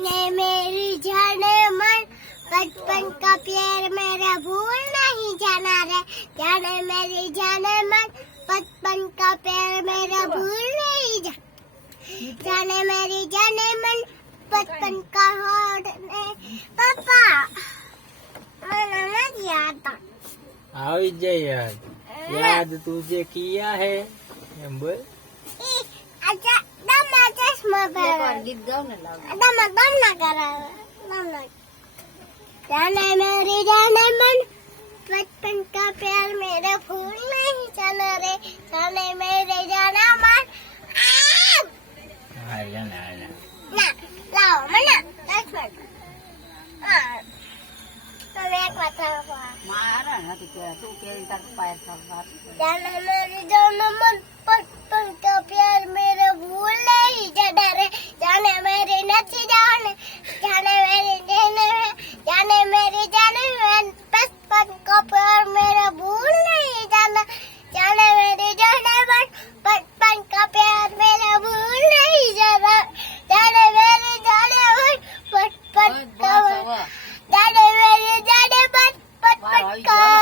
जाने मेरी जाने मन। बचपन का प्यार मेरा भूल नहीं जाना रे। जाने मेरी जाने मन। बचपन का प्यार मेरा भूल नहीं जा जाने मेरी जाने मन। बचपन का हॉट ने पापा। मना याद। था आई जय याद। हाँ। याद तुझे किया है? बोल अच्छा બોલ ઈ આજા દમા ચશ્મા પહેરે ગીત ગાવ ને લાવ દમા દમ ના કરાવે દમ ના जाने मेरी जाने मन बचपन का प्यार मेरा भूल नहीं जाना रे जाने मेरे जाना मन आ! હા જાને હાલે ના લાવો મને લક્ષ્મણ હા તમે એક વાત આપો મારા નથી કે તું કેવી તાર પાયર થવા जाने मेरी जाने मन જાડે જાડે પટ પટ